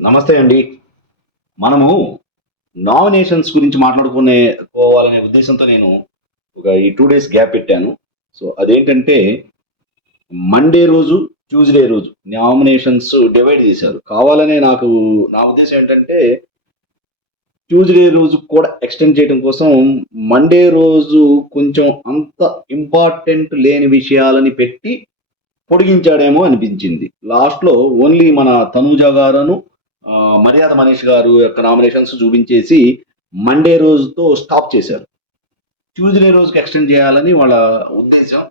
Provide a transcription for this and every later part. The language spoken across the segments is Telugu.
నమస్తే అండి. మనము నామినేషన్స్ గురించి మాట్లాడుకునే పోవాలనే ఉద్దేశంతో నేను ఒక ఈ టూ డేస్ గ్యాప్ పెట్టాను. సో అదేంటంటే మండే రోజు ట్యూస్డే రోజు నామినేషన్స్ డివైడ్ చేశారు. కావాలనే నాకు నా ఉద్దేశం ఏంటంటే ట్యూస్డే రోజు కూడా ఎక్స్టెండ్ చేయడం కోసం మండే రోజు కొంచెం అంత ఇంపార్టెంట్ లేని విషయాలని పెట్టి పొడిగించాడేమో అనిపించింది. లాస్ట్లో ఓన్లీ మన తనూజ గారును మర్యాద మనీష్ గారు యొక్క నామినేషన్స్ చూపించేసి మండే రోజుతో స్టాప్ చేశారు. ట్యూస్డే రోజుకి ఎక్స్టెండ్ చేయాలని వాళ్ళ ఉద్దేశం.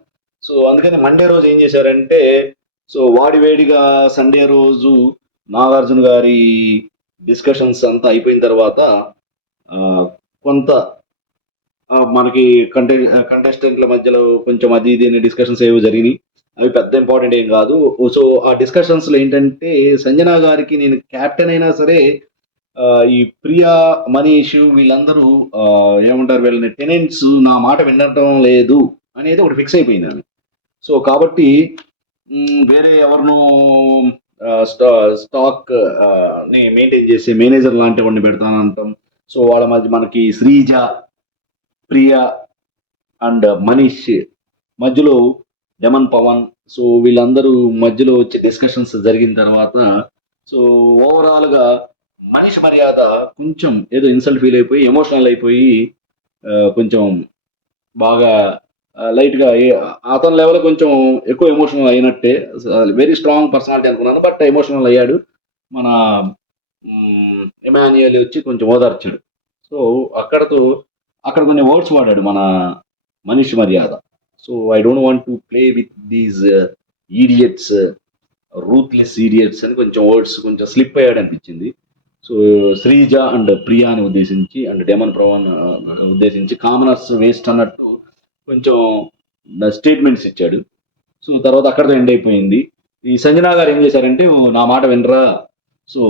సో అందుకని మండే రోజు ఏం చేశారంటే సో వాడి వేడిగా సండే రోజు నాగార్జున గారి డిస్కషన్స్ అంతా అయిపోయిన తర్వాత కొంత మనకి కంటె కంటెస్టెంట్ల మధ్యలో కొంచెం అది ఇది డిస్కషన్స్ ఏవో జరిగినాయి. అవి పెద్ద ఇంపార్టెంట్ ఏం కాదు. సో ఆ డిస్కషన్స్లో ఏంటంటే సంజన గారికి నేను క్యాప్టెన్ అయినా సరే ఈ ప్రియా మనీష్ వీళ్ళందరూ ఏమంటారు వీళ్ళని టెనెంట్స్ నా మాట వినటం లేదు అనేది ఒకటి ఫిక్స్ అయిపోయింది సో కాబట్టి వేరే ఎవరినో స్టా స్టాక్ని మెయింటైన్ చేసే మేనేజర్ లాంటి వాడిని పెడతానంటాం సో వాళ్ళ మధ్య మనకి శ్రీజ ప్రియా అండ్ మనీష్ మధ్యలో డెమన్ పవన్. సో వీళ్ళందరూ మధ్యలో వచ్చే డిస్కషన్స్ జరిగిన తర్వాత సో ఓవరాల్గా మనిషి మర్యాద కొంచెం ఏదో ఇన్సల్ట్ ఫీల్ అయిపోయి ఎమోషనల్ అయిపోయి కొంచెం బాగా లైట్గా అతని లెవెల్ కొంచెం ఎక్కువ ఎమోషనల్ అయినట్టే. వెరీ స్ట్రాంగ్ పర్సనాలిటీ అనుకున్నాను బట్ ఎమోషనల్ అయ్యాడు. మన ఎమాన్యుయల్ వచ్చి కొంచెం ఓదార్చాడు. సో అక్కడతో అక్కడ కొన్ని వర్డ్స్ వాడాడు మన మనిషి మర్యాద. So I don't want to play with these idiots ruthless idiots అని కొంచెం వర్డ్స్ కొంచెం స్లిప్ అయ్యాడు అనిపించింది సో శ్రీజ అండ్ ప్రియాని ఉద్దేశించి అండ్ డెమన్ ప్రవాన్ ఉద్దేశించి కామనర్స్ వేస్ట్ అన్నట్టు కొంచెం స్టేట్మెంట్స్ ఇచ్చాడు. సో తర్వాత అక్కడతో ఎండ్ అయిపోయింది. ఈ సంజనా గారు ఏం చేశారంటే నా మాట వినరా? సో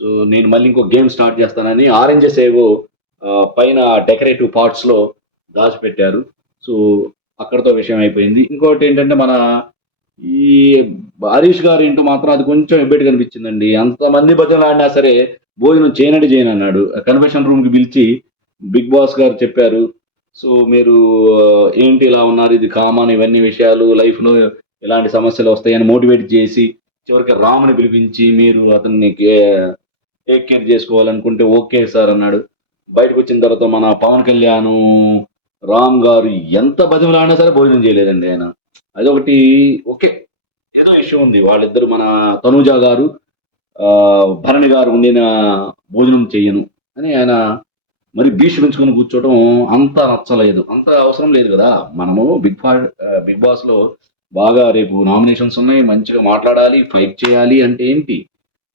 సో నేను మళ్ళీ ఇంకో గేమ్ స్టార్ట్ చేస్తానని ఆరెంజెస్ ఏవో పైన డెకరేటివ్ పార్ట్స్లో దాచిపెట్టారు. సో అక్కడతో విషయం అయిపోయింది. ఇంకోటి ఏంటంటే మన ఈ హరీష్ గారు ఇంటూ మాత్రం అది కొంచెం ఎబ్బెట్ కనిపించిందండి. అంతమంది భజనలు ఆడినా సరే భోజనం చేయనట్టు చేయను అన్నాడు. కన్వెన్షన్ రూమ్కి పిలిచి బిగ్ బాస్ గారు చెప్పారు. సో మీరు ఏంటి ఇలా ఉన్నారు? ఇది కామన్ ఇవన్నీ విషయాలు లైఫ్లో ఇలాంటి సమస్యలు వస్తాయని మోటివేట్ చేసి చివరికి రాముని పిలిపించి మీరు అతన్ని టేక్ కేర్ చేసుకోవాలనుకుంటే ఓకే సార్ అన్నాడు. బయటకు వచ్చిన తర్వాత మన పవన్ కళ్యాణ్ రామ్ గారు ఎంత బతిమలాడినా సరే భోజనం చేయలేదండి ఆయన. అదొకటి ఓకే. ఏదో ఇష్యూ ఉంది. వాళ్ళిద్దరు మన తనూజ గారు భరణి గారు ఉండిన భోజనం చెయ్యను అని ఆయన మరి బీచ్ పెంచుకొని కూర్చోవడం అంత నచ్చలేదు. అంత అవసరం లేదు కదా. మనము బిగ్ బా బిగ్ బాస్లో బాగా రేపు నామినేషన్స్ ఉన్నాయి. మంచిగా మాట్లాడాలి ఫైట్ చేయాలి అంటే ఏంటి?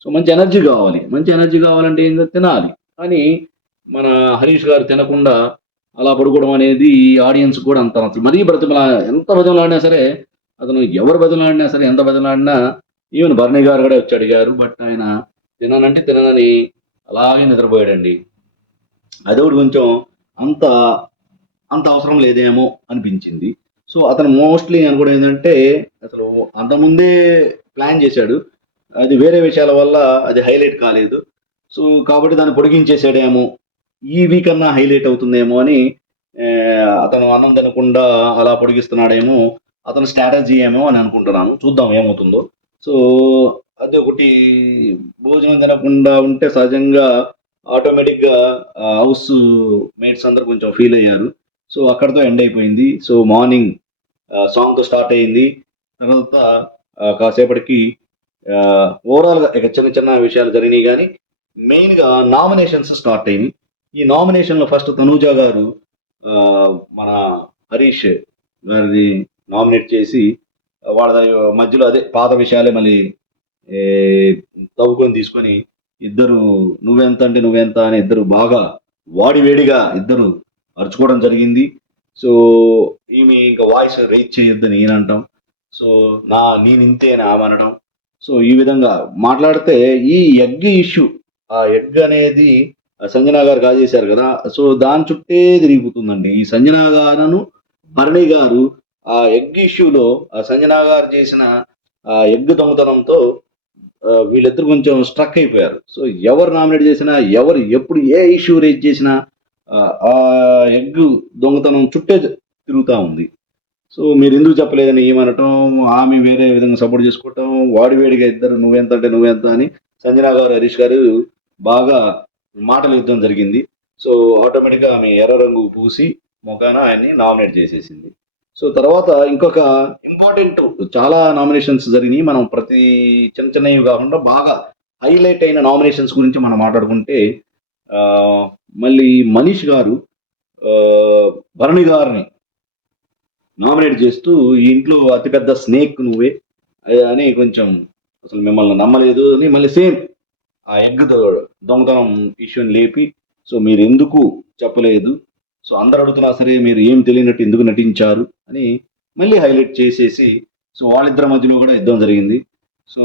సో మంచి ఎనర్జీ కావాలి. మంచి ఎనర్జీ కావాలంటే ఏంటో తినాలి. కానీ మన హరీష్ గారు తినకుండా అలా పడుకోవడం అనేది ఈ ఆడియన్స్ కూడా అంత నచ్చదు మరీ బ్రతిమలా ఎంత బతిమలాడినా సరే అతను ఎవరు బతిమలాడినా సరే ఎంత బతిమలాడినా ఈవెన్ బర్ణి గారు కూడా వచ్చి అడిగారు బట్ ఆయన తిననంటే తిననని అలాగే నిద్రపోయాడండి. అదొకటి కొంచెం అంత అంత అవసరం లేదేమో అనిపించింది. సో అతను మోస్ట్లీ నేను కూడా ఏంటంటే అసలు అంతకుముందే ప్లాన్ చేశాడు. అది వేరే విషయాల వల్ల అది హైలైట్ కాలేదు. సో కాబట్టి దాన్ని పొడిగించేసాడేమో ఈ వీక్ అన్నా హైలైట్ అవుతుందేమో అని అతను ఆనంద్ తినకుండా అలా పొడిగిస్తున్నాడేమో అతను స్ట్రాటజీ ఏమో అని అనుకుంటున్నాను. చూద్దాం ఏమవుతుందో. సో అది ఒకటి భోజనం తినకుండా ఉంటే సహజంగా ఆటోమేటిక్గా హౌస్ మేట్స్ అందరు కొంచెం ఫీల్ అయ్యారు. సో అక్కడతో ఎండ్ అయిపోయింది. సో మార్నింగ్ సాంగ్తో స్టార్ట్ అయింది. తర్వాత కాసేపటికి ఓవరాల్గా ఇక చిన్న చిన్న విషయాలు జరిగినాయి కానీ మెయిన్గా నామినేషన్స్ స్టార్ట్ అయింది ఈ నామినేషన్లో ఫస్ట్ తనూజ గారు మన హరీష్ గారిని నామినేట్ చేసి వాళ్ళ మధ్యలో అదే పాత విషయాలే మళ్ళీ తవ్వుకొని తీసుకొని ఇద్దరు నువ్వెంత అంటే నువ్వెంత అని ఇద్దరు బాగా వాడి వేడిగా ఇద్దరు అరుచుకోవడం జరిగింది. సో ఈమె ఇంకా వాయిస్ రైజ్ చేయొద్దని నేను అంటాం. సో నా నేను ఇంతేనా అని ఆమె అనడం. సో ఈ విధంగా మాట్లాడితే ఈ ఎగ్ ఇష్యూ ఆ ఎగ్ అనేది సంజన గారు కాజేశారు కదా. సో దాని చుట్టే తిరిగిపోతుందండి. ఈ సంజన గారును భరణి గారు ఆ ఎగ్ ఇష్యూలో ఆ సంజన గారు చేసిన ఆ ఎగ్ దొంగతనంతో వీళ్ళిద్దరు కొంచెం స్ట్రక్ అయిపోయారు. సో ఎవరు నామినేట్ చేసినా ఎవరు ఎప్పుడు ఏ ఇష్యూ రేజ్ చేసినా ఆ, ఎగ్ దొంగతనం చుట్టే తిరుగుతూ ఉంది. సో మీరు ఎందుకు చెప్పలేదని ఏమనటం ఆమె వేరే విధంగా సపోర్ట్ చేసుకోవటం వాడి వేడిగా ఇద్దరు నువ్వెంత అంటే నువ్వెంత అని సంజనా గారు హరీష్ గారు బాగా మాటల యుద్ధం జరిగింది. సో ఆటోమేటిక్గా ఆమె ఎర్ర రంగు పూసి మొగాన ఆయన్ని నామినేట్ చేసేసింది. సో తర్వాత ఇంకొక ఇంపార్టెంట్ చాలా నామినేషన్స్ జరిగినాయి. మనం ప్రతి చిన్న చిన్నవి కాకుండా బాగా హైలైట్ అయిన నామినేషన్స్ గురించి మనం మాట్లాడుకుంటే మళ్ళీ మనీష్ గారు భరణి గారిని నామినేట్ చేస్తూ ఈ ఇంట్లో అతిపెద్ద స్నేక్ నువ్వే అని కొంచెం అసలు మిమ్మల్ని నమ్మలేదు అని మళ్ళీ సేమ్ ఆ ఎగ్ దో- దొంగతనం ఇష్యూని లేపి సో మీరు ఎందుకు చెప్పలేదు? సో అందరు అడుగుతున్నా సరే మీరు ఏం తెలియనట్టు ఎందుకు నటించారు? అని మళ్ళీ హైలైట్ చేసేసి సో వాళ్ళిద్దరి మధ్యలో కూడా యుద్ధం జరిగింది. సో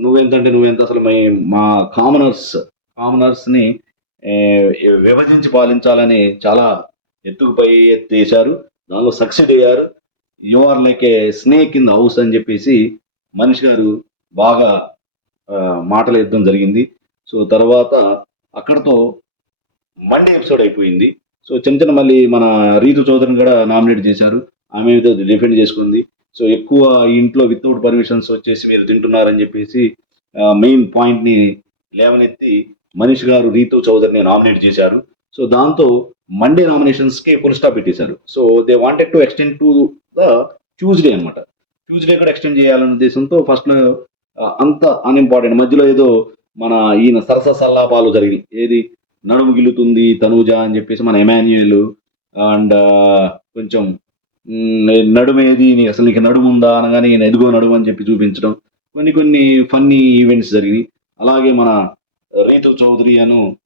నువ్వెంతంటే నువ్వెంత అసలు మై- మా కామనర్స్ కామనర్స్ని విభజించి పాలించాలని చాలా ఎత్తుకుపై ఎత్తేసారు దానిలో సక్సెడ్ అయ్యారు. You are like a snake in the house అని చెప్పేసి మనిషి గారు బాగా మాటల యుద్ధం జరిగింది. సో తర్వాత అక్కడతో మండే ఎపిసోడ్ అయిపోయింది. సో చిన్న చిన్న మళ్ళీ మన రీతు చౌదరిని కూడా నామినేట్ చేశారు. ఆమె డిఫెండ్ చేసుకుంది. సో ఎక్కువ ఇంట్లో వితౌట్ పర్మిషన్స్ వచ్చేసి మీరు తింటున్నారని చెప్పేసి మెయిన్ పాయింట్ని లేవనెత్తి మనీష్ గారు రీతు చౌదరిని నామినేట్ చేశారు. సో దాంతో మండే నామినేషన్స్కి ఫుల్ స్టాప్ పెట్టేశారు. So they wanted to extend to the Tuesday అనమాట ట్యూస్డే కూడా ఎక్స్టెండ్ చేయాలనే ఉద్దేశంతో ఫస్ట్ అంత అన్ఇంపార్టెంట్ మధ్యలో ఏదో మన ఈయన సరస సల్లాపాలు జరిగినాయి. ఏది? నడుము గిల్లుతుంది తనూజ అని చెప్పేసి మన ఎమాన్యుయల్ అండ్ కొంచెం నడుమేది నీ అసలు నీకు నడుము ఉందా అనగానే నేను ఎదుగో నడుము అని చెప్పి చూపించడం. కొన్ని కొన్ని ఫన్నీ ఈవెంట్స్ జరిగినాయి. అలాగే మన రీతు చౌదరి అను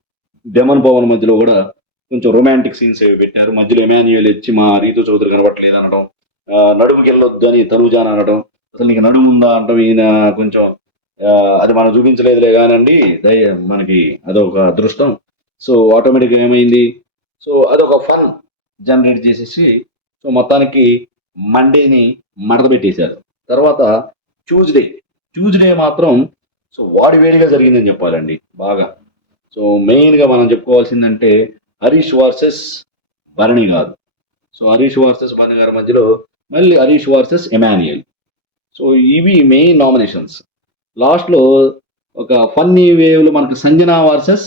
డెమన్ పవన్ మధ్యలో కూడా కొంచెం రొమాంటిక్ సీన్స్ ఏవి పెట్టారు మధ్యలో ఎమాన్యుయల్ ఇచ్చి మా రీతు చౌదరి కనబట్టలేదు అనడం. ఆ, నడుముకి వెళ్ళొద్దు అని తనుజాన్ అనడం. అసలు నీకు నడుముందా అంటూ ఈయన కొంచెం అది మనం చూపించలేదులే కానండి దయ మనకి అదొక అదృష్టం. సో ఆటోమేటిక్గా ఏమైంది? సో అదొక ఫన్ జనరేట్ చేసేసి సో మొత్తానికి మండేని మడత పెట్టేశారు తర్వాత ట్యూస్డే ట్యూస్డే మాత్రం సో వాడి వేడిగా జరిగిందని చెప్పాలండి బాగా. సో మెయిన్గా మనం చెప్పుకోవాల్సిందంటే హరీష్ వర్సెస్ భరణి కాదు. సో హరీష్ వర్సెస్ భరణి గారి మధ్యలో మళ్ళీ హరీష్ వర్సెస్ ఎమాన్యుయల్. సో ఇవి మెయిన్ నామినేషన్స్ లాస్ట్లో ఒక ఫన్నీ వేవ్లో మనకు సంజన వర్సెస్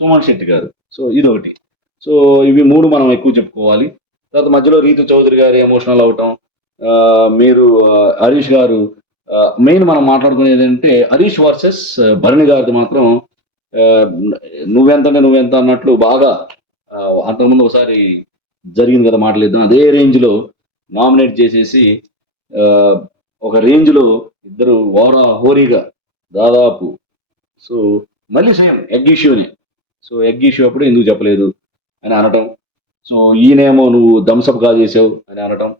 సుమన్ శెట్టి గారు. సో ఇది ఒకటి సో ఇవి మూడు మనం ఎక్కువ చెప్పుకోవాలి. తర్వాత మధ్యలో రీతు చౌదరి గారు ఎమోషనల్ అవటం మీరు హరీష్ గారు మెయిన్ మనం మాట్లాడుకునేది అంటే హరీష్ వర్సెస్ భరణి గారిది మాత్రం నువ్వెంతనే నువ్వెంత అంటే నువ్వెంత అన్నట్లు బాగా అంతకుముందు ఒకసారి జరిగింది కదా మాట్లాడేద్దాం అదే రేంజ్లో నామినేట్ చేసేసి ఒక రేంజ్లో ఇద్దరు వార హోరీగా దాదాపు. సో మళ్ళీ సేమ్ ఎగ్ ఇష్యూనే సో ఎగ్ ఇష్యూ అప్పుడు ఎందుకు చెప్పలేదు అని అనటం. సో ఈయనేమో నువ్వు థమ్సప్గా చేసావు అని అనటం.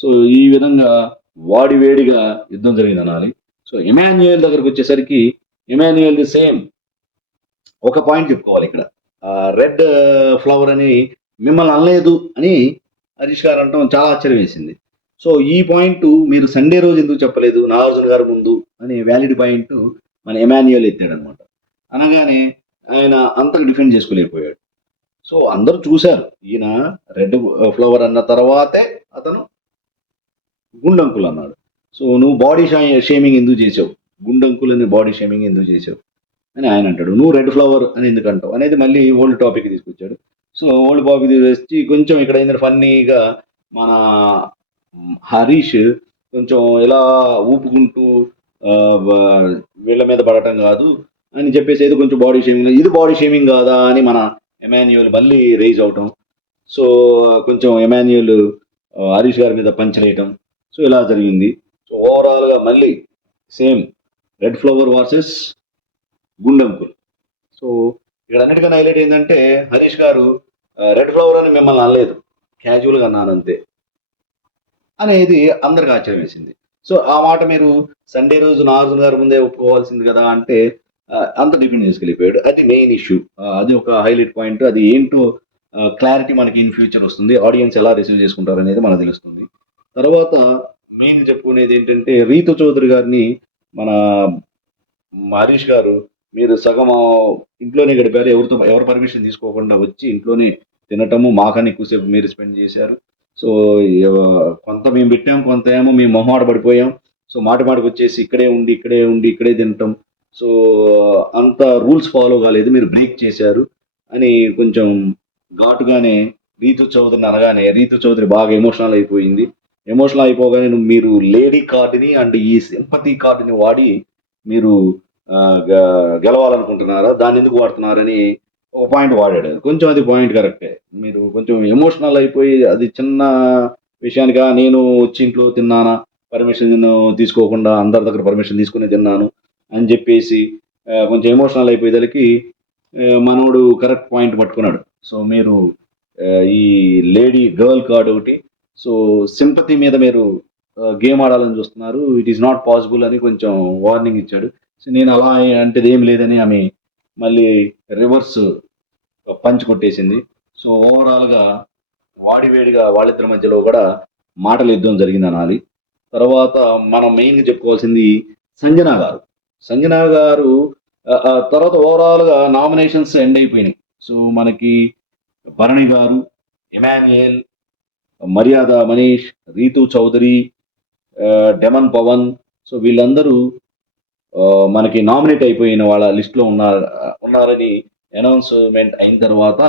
సో ఈ విధంగా వాడి వేడిగా యుద్ధం జరిగింది అనాలి సో ఎమాన్యుయల్ దగ్గరకు వచ్చేసరికి ఎమాన్యుయల్ ది సేమ్. ఒక పాయింట్ చెప్పుకోవాలి ఇక్కడ. రెడ్ ఫ్లవర్ అని మిమ్మల్ని అనలేదు అని హరీష్ గారు అనటం చాలా ఆశ్చర్యం వేసింది. సో ఈ పాయింట్ మీరు సండే రోజు ఎందుకు చెప్పలేదు? నాగార్జున గారి ముందు అని వ్యాలిడ్ పాయింట్ మన ఎమాన్యుయల్ ఎత్తాడు అనమాట అనగానే ఆయన అంతకు డిఫెండ్ చేసుకోలేకపోయాడు. సో అందరూ చూశారు. ఈయన రెడ్ ఫ్లవర్ అన్న తర్వాతే అతను గుండంకులు అన్నాడు. సో నువ్వు బాడీ షేమింగ్ ఎందుకు చేసావు? గుండంకులని బాడీ షేమింగ్ ఎందుకు చేసావు? అని ఆయన అంటాడు. నువ్వు రెడ్ ఫ్లవర్ అని ఎందుకు అంటావు? అనేది మళ్ళీ ఓల్డ్ టాపిక్ తీసుకొచ్చాడు. సో ఓల్డ్ టాపిక్ వచ్చి కొంచెం ఇక్కడ ఏంటంటే ఫన్నీగా మన హరీష్ కొంచెం ఇలా ఊపుకుంటూ వీళ్ళ మీద పడటం కాదు అని చెప్పేసి ఏదో కొంచెం బాడీ షేమింగ్ ఇది బాడీ షేమింగ్ కాదా అని మన ఎమాన్యుయల్ మళ్ళీ రేజ్ అవటం. సో కొంచెం ఎమాన్యుయల్ హరీష్ గారి మీద పంచలేయటం సో ఇలా జరిగింది. సో ఓవరాల్గా మళ్ళీ సేమ్ రెడ్ ఫ్లవర్ వర్సెస్ గుండంకుల్. సో ఇక్కడ అన్నిటికన్నా హైలైట్ ఏంటంటే హరీష్ గారు రెడ్ ఫ్లవర్ అని మిమ్మల్ని అనలేదు. క్యాజువల్గా అన్నాను అంతే అనేది అందరికి ఆశ్చర్యం వేసింది. సో ఆ మాట మీరు సండే రోజు నాగార్జున గారి ముందే ఒప్పుకోవాల్సింది కదా అంటే అంత డిఫెండ్ చేసుకెళ్ళిపోయాడు అది మెయిన్ ఇష్యూ. అది ఒక హైలైట్ పాయింట్. అది ఏంటో క్లారిటీ మనకి ఇన్ ఫ్యూచర్ వస్తుంది. ఆడియన్స్ ఎలా రిసీవ్ చేసుకుంటారు అనేది మనకు తెలుస్తుంది. తర్వాత మెయిన్ చెప్పుకునేది ఏంటంటే రీతు చౌదరి గారిని మన హరీష్ గారు మీరు సగం ఇంట్లోనే గడిపారు. ఎవరితో ఎవరి పర్మిషన్ తీసుకోకుండా వచ్చి ఇంట్లోనే తినటము మాకని ఎక్కువసేపు మీరు స్పెండ్ చేశారు. సో కొంత మేము పెట్టాం కొంత ఏమో మేము మొహమాట పడిపోయాం. సో మాట మాటకు వచ్చేసి ఇక్కడే ఉండి ఇక్కడే ఉండి ఇక్కడే తినటం సో అంత రూల్స్ ఫాలో కాలేదు మీరు బ్రేక్ చేశారు అని కొంచెం ఘాటుగానే రీతు చౌదరిని అనగానే రీతు చౌదరి బాగా ఎమోషనల్ అయిపోయింది. ఎమోషనల్ అయిపోగానే మీరు లేడీ కార్డుని అండ్ ఈ సింపతి కార్డుని వాడి మీరు గ- గెలవాలనుకుంటున్నారా? దాన్ని ఎందుకు వాడుతున్నారని ఒక పాయింట్ వాడాడు. కొంచెం అది పాయింట్ కరెక్టే. మీరు కొంచెం ఎమోషనల్ అయిపోయి అది చిన్న విషయానిగా నేను వచ్చి ఇంట్లో తిన్నానా పర్మిషన్ తీసుకోకుండా అందరి దగ్గర పర్మిషన్ తీసుకుని తిన్నాను అని చెప్పేసి కొంచెం ఎమోషనల్ అయిపోయేదానికి మనోడు కరెక్ట్ పాయింట్ పట్టుకున్నాడు. సో మీరు ఈ లేడీ గర్ల్ కార్డ్ ఒకటి సో సింపతి మీద మీరు గేమ్ ఆడాలని చూస్తున్నారు. ఇట్ ఈస్ నాట్ పాసిబుల్ అని కొంచెం వార్నింగ్ ఇచ్చాడు. సో నేను అలా అంటే ఏం లేదని ఆమె మళ్ళీ రివర్స్ పంచ్ కొట్టేసింది. సో ఓవరాల్గా వాడివేడిగా వాళ్ళిద్దరి మధ్యలో కూడా మాటల యుద్ధం జరిగింది అనాలి. తర్వాత మనం మెయిన్గా చెప్పుకోవాల్సింది సంజన గారు. సంజన గారు తర్వాత ఓవరాల్గా నామినేషన్స్ ఎండ్ అయిపోయినాయి. సో మనకి Bharani garu Emmanuel Maryada Manish Rithu Chowdary demon Pavan. So వీళ్ళందరూ మనకి నామినేట్ అయిపోయిన వాళ్ళ లిస్ట్లో ఉన్నారు ఉన్నారని అనౌన్స్మెంట్ అయిన తర్వాత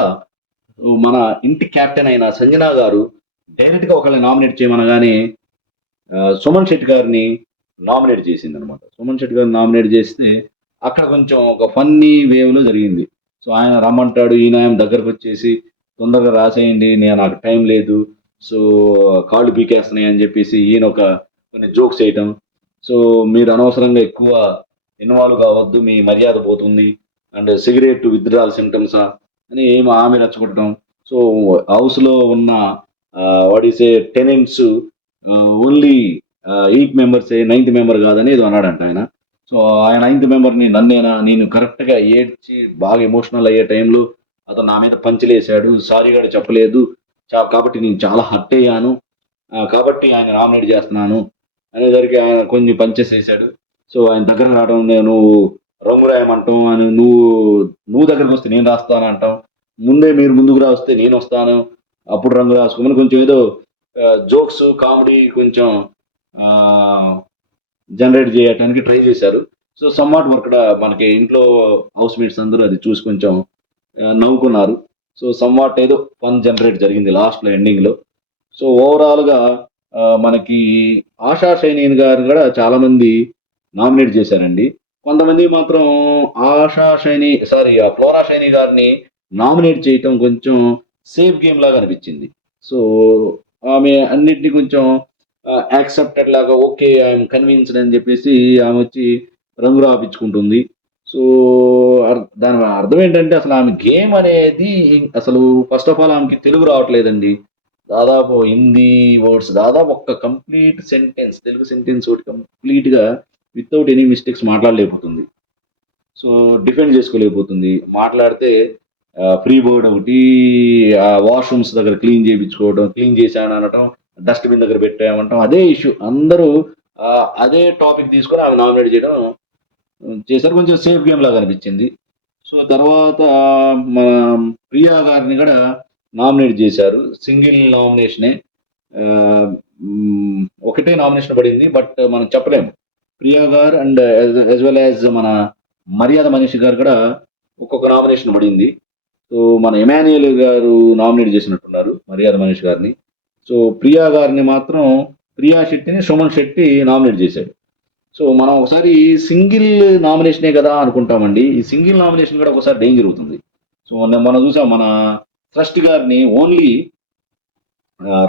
మన ఇంటి కెప్టెన్ అయిన సంజన గారు డైరెక్ట్గా ఒకళ్ళని నామినేట్ చేయమనగానే సుమన్ శెట్టి గారిని నామినేట్ చేసింది అనమాట సుమన్ శెట్టి గారిని నామినేట్ చేస్తే అక్కడ కొంచెం ఒక ఫన్నీ వేవ్లో జరిగింది. సో ఆయన రమ్మంటాడు ఈయన ఆయన దగ్గరకు వచ్చేసి తొందరగా రాసేయండి నేను నాకు టైం లేదు సో కాళ్ళు పీకేస్తున్నాయి అని చెప్పేసి ఈయన ఒక కొన్ని జోక్స్ వేయటం సో మీరు అనవసరంగా ఎక్కువ ఇన్వాల్వ్ కావద్దు మీ మర్యాద పోతుంది. అండ్ సిగరెట్ విత్డ్రాల్ సిమ్టమ్సా అని ఏమో ఆమె రెచ్చగొట్టడం సో హౌస్లో ఉన్న వాడిసే tenants only eight members ninth member కాదని ఏదో అన్నాడంట ఆయన. సో ఆయన నైన్త్ మెంబర్ని నన్నేనా నేను కరెక్ట్గా ఏడ్చి బాగా ఎమోషనల్ అయ్యే టైంలో అతను నా మీద పంచలేశాడు సారీ కూడా చెప్పలేదు. చా- కాబట్టి నేను చాలా హర్ట్ అయ్యాను. కాబట్టి ఆయన నామినేట్ చేస్తున్నాను. అనేసరికి ఆయన కొన్ని పనిచేసేసాడు వేసాడు సో ఆయన దగ్గర రావడం నేను రంగు రాయమంటాం అని నువ్వు నువ్వు దగ్గరకు వస్తే నేను రాస్తాను అంటాం ముందే మీరు ముందుకు రాస్తే నేను వస్తాను. అప్పుడు రంగు రాసుకోమని కొంచెం ఏదో జోక్స్ కామెడీ కొంచెం జనరేట్ చేయడానికి ట్రై చేశారు. సో సమ్మాట్ వర్క్ మనకి ఇంట్లో హౌస్ మేట్స్ అందరూ అది చూసి కొంచెం నవ్వుకున్నారు. సో సమ్మాట్ ఏదో ఫన్ జనరేట్ జరిగింది లాస్ట్లో ఎండింగ్లో సో ఓవరాల్గా మనకి ఆశా షైనీన్ గారు కూడా చాలామంది నామినేట్ చేశారండి. కొంతమంది మాత్రం ఆశా షైని సారీ ఆ ఫ్లోరా షైని గారిని నామినేట్ చేయటం కొంచెం సేఫ్ గేమ్ లాగా అనిపించింది. సో ఆమె అన్నిటినీ కొంచెం యాక్సెప్టెడ్ లాగా ఓకే ఐఎమ్ కన్విన్స్డ్ అని చెప్పేసి ఆమె వచ్చి రంగు రాపించుకుంటుంది. సో అర్- దాని అర్థం ఏంటంటే అసలు ఆమె గేమ్ అనేది అసలు ఫస్ట్ ఆఫ్ ఆల్ ఆమెకి తెలుగు రావట్లేదండి. దాదాపు హిందీ వర్డ్స్ దాదాపు ఒక్క కంప్లీట్ సెంటెన్స్ తెలుగు సెంటెన్స్ ఒకటి కంప్లీట్గా వితౌట్ ఎనీ మిస్టేక్స్ మాట్లాడలేకపోతుంది. సో డిఫెండ్ చేసుకోలేకపోతుంది. మాట్లాడితే ఫ్రీ బోర్డ్ ఒకటి ఆ వాష్రూమ్స్ దగ్గర క్లీన్ చేయించుకోవడం క్లీన్ చేశాను అనటం డస్ట్బిన్ దగ్గర పెట్టామంటాం అదే ఇష్యూ అందరూ అదే టాపిక్ తీసుకొని ఆమె నామినేట్ చేయడం చేశారు. కొంచెం సేఫ్ గేమ్ లాగా అనిపించింది. సో తర్వాత మన ప్రియా గారిని కూడా నామినేట్ చేశారు. సింగిల్ నామినేషనే ఒకటే నామినేషన్ పడింది బట్ మనం చెప్పలేము. ప్రియా గారు అండ్ యాజ్ వెల్ యాజ్ మన మర్యాద మనిషి గారు కూడా ఒక్కొక్క నామినేషన్ పడింది. సో మన ఎమాన్యుయల్ గారు నామినేట్ చేసినట్టున్నారు మర్యాద మనిషి గారిని. సో ప్రియా గారిని మాత్రం ప్రియా శెట్టిని సుమన్ శెట్టి నామినేట్ చేశాడు. సో మనం ఒకసారి సింగిల్ నామినేషనే కదా అనుకుంటామండి. ఈ సింగిల్ నామినేషన్ కూడా ఒకసారి డేంజర్ అవుతుంది సో మనం చూసాం మన ట్రస్ట్ గారిని ఓన్లీ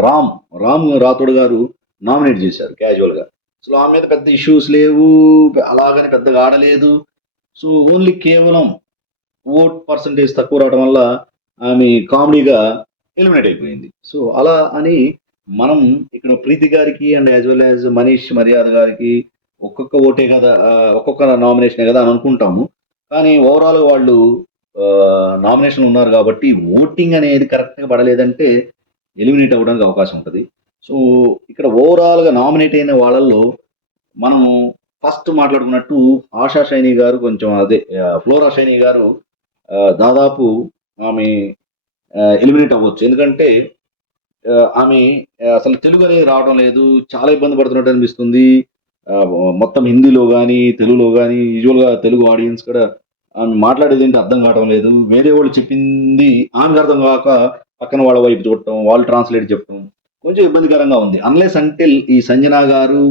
రామ్ రామ్ రాథోడ్ గారు నామినేట్ చేశారు క్యాజువల్గా. సో ఆమె మీద పెద్ద ఇష్యూస్ లేవు అలాగని పెద్దగా ఆడలేదు. సో ఓన్లీ కేవలం ఓట్ పర్సంటేజ్ తక్కువ రావడం వల్ల ఆమె కామెడీగా ఎలిమినేట్ అయిపోయింది. సో అలా అని మనం ఇక్కడ ప్రీతి గారికి and as well as Manish Maryada గారికి ఒక్కొక్క ఓటే కదా ఒక్కొక్క నామినేషనే కదా అని అనుకుంటాము. కానీ ఓవరాల్ వాళ్ళు నామినేషన్ ఉన్నారు కాబట్టి ఓటింగ్ అనేది కరెక్ట్గా పడలేదంటే ఎలిమినేట్ అవ్వడానికి అవకాశం ఉంటుంది. సో ఇక్కడ ఓవరాల్గా నామినేట్ అయిన వాళ్ళల్లో మనము ఫస్ట్ మాట్లాడుకున్నట్టు ఆశా షైని గారు కొంచెం అదే ఫ్లోరా షైని గారు దాదాపు ఆమె ఎలిమినేట్ అవ్వచ్చు. ఎందుకంటే ఆమె అసలు తెలుగు అనేది రావడం లేదు చాలా ఇబ్బంది పడుతున్నట్టు అనిపిస్తుంది. మొత్తం హిందీలో కానీ తెలుగులో కానీ యూజువల్గా తెలుగు ఆడియన్స్ కూడా ఆమె మాట్లాడేది ఏంటి అర్థం కావడం లేదు. వేరే వాళ్ళు చెప్పింది ఆమెకు అర్థం కాక పక్కన వాళ్ళ వైపు చూడటం వాళ్ళు ట్రాన్స్లేట్ చెప్పడం కొంచెం ఇబ్బందికరంగా ఉంది. అన్లెస్ అంటే ఈ సంజన గారు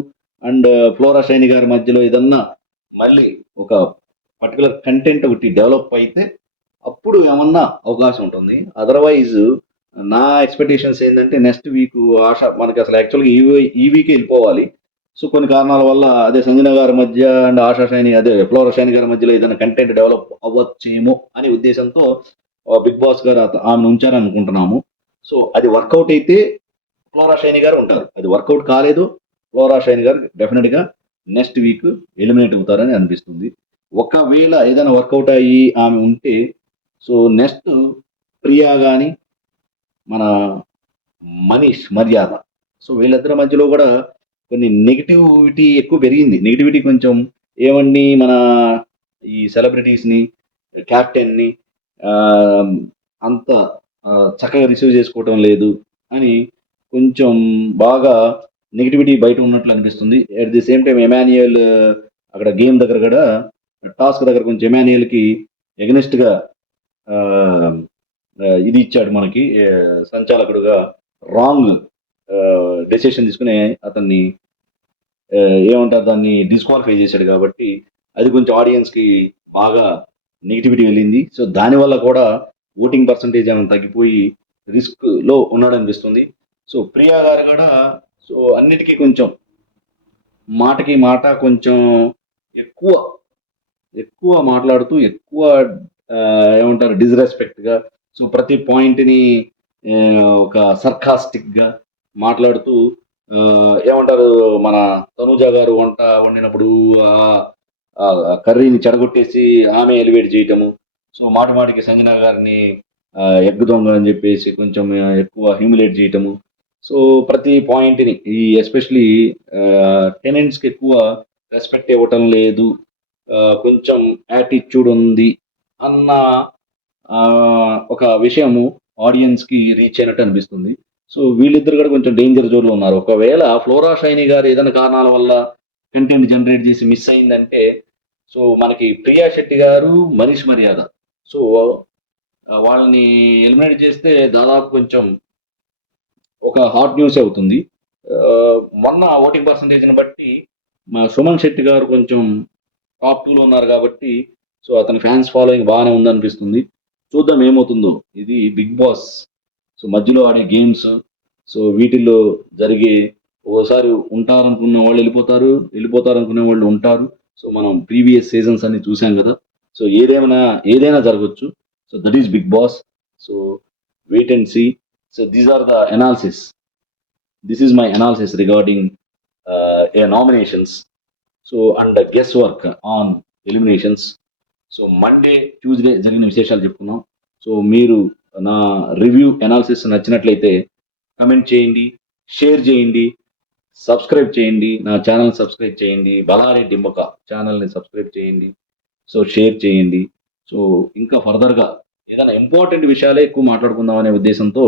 అండ్ uh, ఫ్లోరా షైని గారి మధ్యలో ఏదన్నా మళ్ళీ ఒక పర్టికులర్ కంటెంట్ ఒకటి డెవలప్ అయితే అప్పుడు ఏమన్నా అవకాశం ఉంటుంది. అదర్వైజ్ నా ఎక్స్పెక్టేషన్స్ ఏంటంటే నెక్స్ట్ వీక్ ఆశ మనకి అసలు యాక్చువల్గా ఈ ఈ వీకే వెళ్ళిపోవాలి. సో కొన్ని కారణాల వల్ల అదే సంజన గారి మధ్య అండ్ ఆశా షైని అదే ఫ్లోరా షైని గారి మధ్యలో ఏదైనా కంటెంట్ డెవలప్ అవ్వచ్చేమో అనే ఉద్దేశంతో బిగ్ బాస్ గారు ఆమెను ఉంచారని అనుకుంటున్నాము. సో అది వర్కౌట్ అయితే ఫ్లోరా షైని గారు ఉంటారు. అది వర్కౌట్ కాలేదు. ఫ్లోరా షైని గారు డెఫినెట్గా నెక్స్ట్ వీక్ ఎలిమినేట్ అవుతారని అనిపిస్తుంది. ఒకవేళ ఏదైనా వర్కౌట్ అయ్యి ఆమె ఉంటే సో నెక్స్ట్ ప్రియా కానీ మన మనీష్ మర్యాద. సో వీళ్ళిద్దరి మధ్యలో కూడా కొన్ని నెగిటివిటీ ఎక్కువ పెరిగింది. నెగిటివిటీ కొంచెం ఏమండి మన ఈ సెలబ్రిటీస్ని క్యాప్టెన్ని అంత చక్కగా రిసీవ్ చేసుకోవటం లేదు అని కొంచెం బాగా నెగిటివిటీ బయట ఉన్నట్లు అనిపిస్తుంది. At the same time Emmanuel అక్కడ గేమ్ దగ్గర కూడా టాస్క్ దగ్గర కొంచెం ఎమాన్యుయల్కి ఎగనెస్ట్గా ఇది ఇచ్చాడు మనకి సంచాలకుడుగా రాంగ్ డెసిషన్ తీసుకుని అతన్ని ఏమంటారు దాన్ని డిస్క్వాలిఫై చేశాడు కాబట్టి అది కొంచెం ఆడియన్స్కి బాగా నెగిటివిటీ వెళ్ళింది. సో దానివల్ల కూడా ఓటింగ్ పర్సంటేజ్ ఏమైనా తగ్గిపోయి రిస్క్లో ఉన్నాడనిపిస్తుంది. ఉన్నాడు అనిపిస్తుంది సో ప్రియా గారు కూడా సో అన్నిటికీ కొంచెం మాటకి మాట కొంచెం ఎక్కువ ఎక్కువ మాట్లాడుతూ ఎక్కువ ఏమంటారు డిస్రెస్పెక్ట్గా సో ప్రతి పాయింట్ని ఒక సర్కాస్టిక్గా మాట్లాడుతూ ఏమంటారు మన తనూజ గారు వంట వండినప్పుడు ఆ కర్రీని చెడగొట్టేసి ఆమె ఎలివేట్ చేయటము. సో మాటి మాటికి సంజన గారిని ఆ, ఎగ్గు దొంగ అని చెప్పేసి కొంచెం ఎక్కువ హ్యూమిలేట్ చేయటము. సో ప్రతి పాయింట్ని ఈ ఎస్పెషలీ టెనెంట్స్కి ఎక్కువ రెస్పెక్ట్ ఇవ్వటం లేదు. కొంచెం యాటిట్యూడ్ ఉంది అన్న ఒక విషయము ఆడియన్స్కి రీచ్ అయినట్టు అనిపిస్తుంది. సో వీళ్ళిద్దరు కూడా కొంచెం డేంజర్ జోన్లో ఉన్నారు. ఒకవేళ ఫ్లోరా షైని గారు ఏదైనా కారణాల వల్ల కంటెంట్ జనరేట్ చేసి మిస్ అయిందంటే సో మనకి ప్రియా శెట్టి గారు మనీష్ మర్యాద. సో వాళ్ళని ఎలిమినేట్ చేస్తే దాదాపు కొంచెం ఒక హాట్ న్యూస్ అవుతుంది. మొన్న ఓటింగ్ పర్సంటేజ్ని బట్టి మా సుమన్ శెట్టి గారు కొంచెం టాప్ టూలో ఉన్నారు కాబట్టి సో అతని ఫ్యాన్స్ ఫాలోయింగ్ బాగానే ఉందనిపిస్తుంది. చూద్దాం ఏమవుతుందో. ఇది బిగ్ బాస్. సో మధ్యలో ఆడే గేమ్స్ సో వీటిల్లో జరిగే ఒకసారి ఉంటారనుకున్న వాళ్ళు వెళ్ళిపోతారు వెళ్ళిపోతారు అనుకునే వాళ్ళు ఉంటారు. సో మనం ప్రీవియస్ సీజన్స్ అన్ని చూసాం కదా. సో ఏదేమైనా ఏదైనా జరగవచ్చు so that is Bigg Boss. So wait and see so these are the analysis this is my analysis regarding a nominations so and guess work on eliminations so Monday Tuesday జరిగిన విశేషాలు చెప్పుకున్నాం సో మీరు నా రివ్యూ ఎనాలిసిస్ నచ్చినట్లయితే కమెంట్ చేయండి షేర్ చేయండి సబ్స్క్రైబ్ చేయండి నా ఛానల్ సబ్స్క్రైబ్ చేయండి బలారి డింబక ఛానల్ని సబ్స్క్రైబ్ చేయండి సో షేర్ చేయండి. సో ఇంకా ఫర్దర్గా ఏదైనా ఇంపార్టెంట్ విషయాలే ఎక్కువ మాట్లాడుకుందాం అనే ఉద్దేశంతో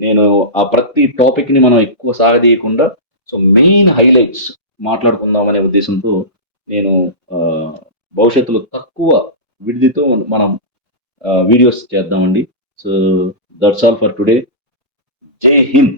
నేను ఆ ప్రతి టాపిక్ని మనం ఎక్కువ సాగదీయకుండా సో మెయిన్ హైలైట్స్ మాట్లాడుకుందాం అనే ఉద్దేశంతో నేను భవిష్యత్తులో తక్కువ విడిదితో మనం వీడియోస్ చేద్దామండి. So that's all for today జై హింద్